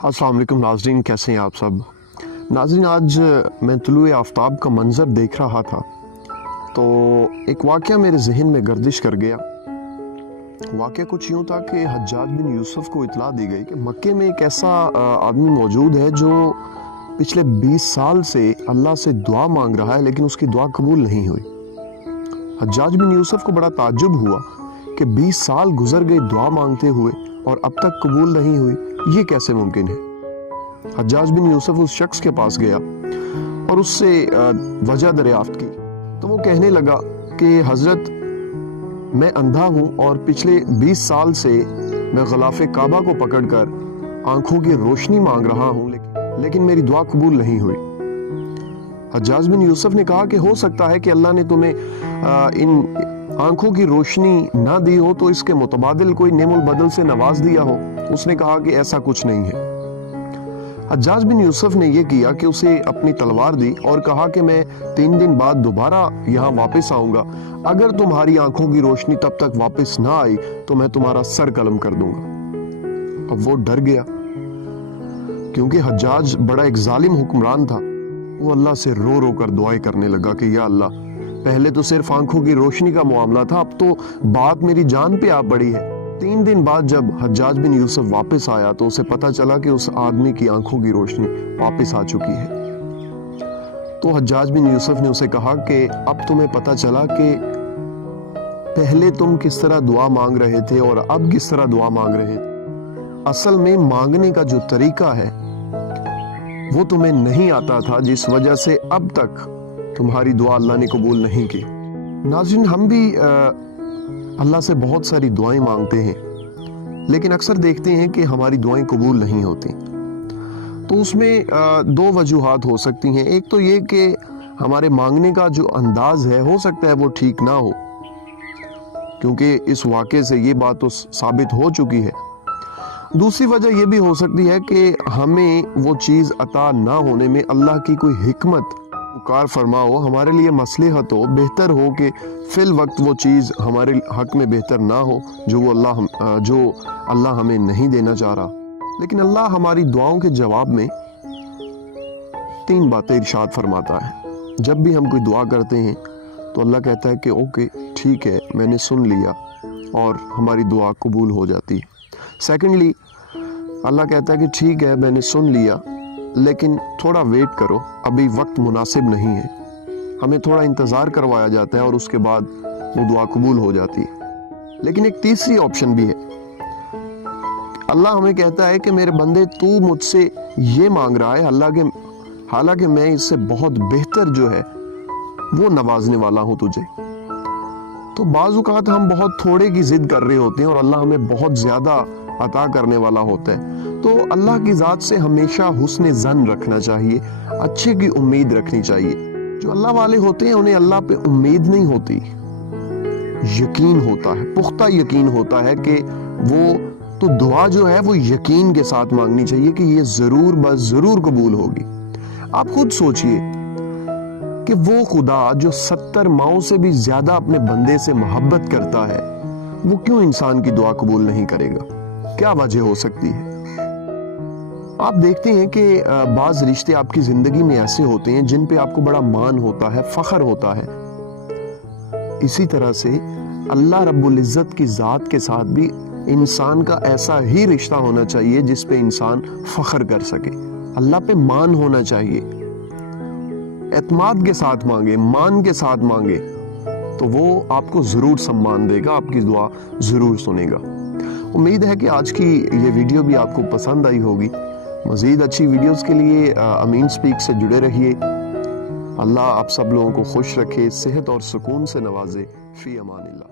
अस्सलाम वालेकुम नाज़रीन, कैसे हैं आप सब। नाज़रीन, आज मैं तुलुए आफ्ताब का मंज़र देख रहा था तो एक वाक़या मेरे जहन में गर्दिश कर गया। वाक़या कुछ यूँ था कि हज्जाज बिन यूसुफ को इतला दी गई कि मक्के में एक ऐसा आदमी मौजूद है जो पिछले 20 साल से अल्लाह से दुआ मांग रहा है, लेकिन उसकी दुआ कबूल नहीं हुई। हज्जाज बिन यूसुफ को बड़ा ताज्जुब हुआ कि 20 साल गुजर गए दुआ मांगते हुए और अब तक कबूल नहीं हुई, ये कैसे मुमकिन है। हज्जाज बिन यूसुफ उस शख्स के पास गया और उससे वजह दरियाफ्त की तो वो कहने लगा कि हजरत, मैं अंधा हूं और पिछले 20 साल से मैं ग़िलाफ़े काबा को पकड़कर आंखों की रोशनी मांग रहा हूं, लेकिन मेरी दुआ कबूल नहीं हुई। हज्जाज बिन यूसुफ ने कहा कि हो सकता है कि अल्लाह ने तुम्हें इन आंखों की रोशनी ना दी हो तो इसके मुतबादिल कोई नेमुल बदल से नवाज दिया हो। उसने कहा कि ऐसा कुछ नहीं है। हज्जाज बिन यूसुफ ने यह किया कि उसे अपनी तलवार दी और कहा कि मैं 3 दिन बाद दोबारा यहाँ वापस आऊंगा, अगर तुम्हारी आंखों की रोशनी तब तक वापस ना आई तो मैं तुम्हारा सर कलम कर दूंगा। अब वो डर गया क्योंकि हज्जाज बड़ा एक जालिम हुक्मरान था। वो अल्लाह से रो रो कर दुआएं करने लगा कि या अल्लाह, पहले तो सिर्फ आंखों की रोशनी का मामला था, अब तो बात मेरी जान पे आ पड़ी है। 3 दिन बाद जब हज्जाज बिन यूसुफ वापस आया तो उसे पता चला कि उस आदमी की आंखों की रोशनी वापस आ चुकी है। तो हज्जाज बिन यूसुफ ने उसे कहा कि अब तुम्हें पता चला कि पहले तुम किस तरह दुआ मांग रहे थे और अब किस तरह दुआ मांग रहे थे। असल में मांगने का जो तरीका है वो तुम्हें नहीं आता था, जिस वजह से अब तक तुम्हारी दुआ अल्लाह ने कबूल नहीं की। नाज़रीन, हम भी अल्लाह से बहुत सारी दुआएं मांगते हैं, लेकिन अक्सर देखते हैं कि हमारी दुआएं कबूल नहीं होती। तो उसमें 2 वजूहात हो सकती हैं। एक तो ये कि हमारे मांगने का जो अंदाज है हो सकता है वो ठीक ना हो, क्योंकि इस वाक़े से ये बात तो साबित हो चुकी है। दूसरी वजह यह भी हो सकती है कि हमें वो चीज़ अता ना होने में अल्लाह की कोई हिकमत पुकार फरमा हो, हमारे लिए मसलहत हो, बेहतर हो कि फिल वक्त वो चीज़ हमारे हक में बेहतर ना हो जो अल्लाह हमें नहीं देना चाह रहा। लेकिन अल्लाह हमारी दुआओं के जवाब में 3 बातें इरशाद फरमाता है। जब भी हम कोई दुआ करते हैं तो अल्लाह कहता है कि ओके ठीक है, मैंने सुन लिया, और हमारी दुआ कबूल हो जाती है। सेकेंडली, अल्लाह कहता है कि ठीक है मैंने सुन लिया, लेकिन थोड़ा वेट करो, अभी वक्त मुनासिब नहीं है। हमें थोड़ा इंतज़ार करवाया जाता है और उसके बाद वो दुआ कबूल हो जाती है। लेकिन एक तीसरी ऑप्शन भी है। अल्लाह हमें कहता है कि मेरे बंदे, तू मुझसे ये मांग रहा है, हालांकि मैं इससे बहुत बेहतर जो है वो नवाजने वाला हूं तुझे। तो बाज़ औक़ात हम बहुत थोड़े की जिद कर रहे होते हैं और अल्लाह हमें बहुत ज़्यादा अता करने वाला होता है। तो अल्लाह की ज़ात से हमेशा हुस्न ज़न रखना चाहिए, अच्छे की उम्मीद रखनी चाहिए। जो अल्लाह वाले होते हैं उन्हें अल्लाह पे उम्मीद नहीं होती, यकीन होता है, पुख्ता यकीन होता है कि वो तो दुआ जो है वो यकीन के साथ मांगनी चाहिए कि ये ज़रूर बस ज़रूर कबूल होगी। आप खुद सोचिए कि वो खुदा जो 70 माओं से भी ज़्यादा अपने बंदे से मोहब्बत करता है, वो क्यों इंसान की दुआ कबूल नहीं करेगा? क्या वजह हो सकती है? आप देखते हैं कि बाज़ रिश्ते आपकी ज़िंदगी में ऐसे होते हैं जिन पे आपको बड़ा मान होता है, फ़ख्र होता है। इसी तरह से अल्लाह रब्बुल इज़्ज़त की ज़ात के साथ भी इंसान का ऐसा ही रिश्ता होना चाहिए जिस पे इंसान फ़ख्र कर सके। अल्लाह पे मान होना चाहिए, एतमाद के साथ मांगे, मान के साथ मांगे, तो वो आपको ज़रूर सम्मान देगा, आपकी दुआ ज़रूर सुनेगा। उम्मीद है कि आज की ये वीडियो भी आपको पसंद आई होगी। मज़ीद अच्छी वीडियोस के लिए अमीन स्पीक से जुड़े रहिए। अल्लाह आप सब लोगों को खुश रखे, सेहत और सुकून से नवाजे। फ़ी अमानिल्लाह।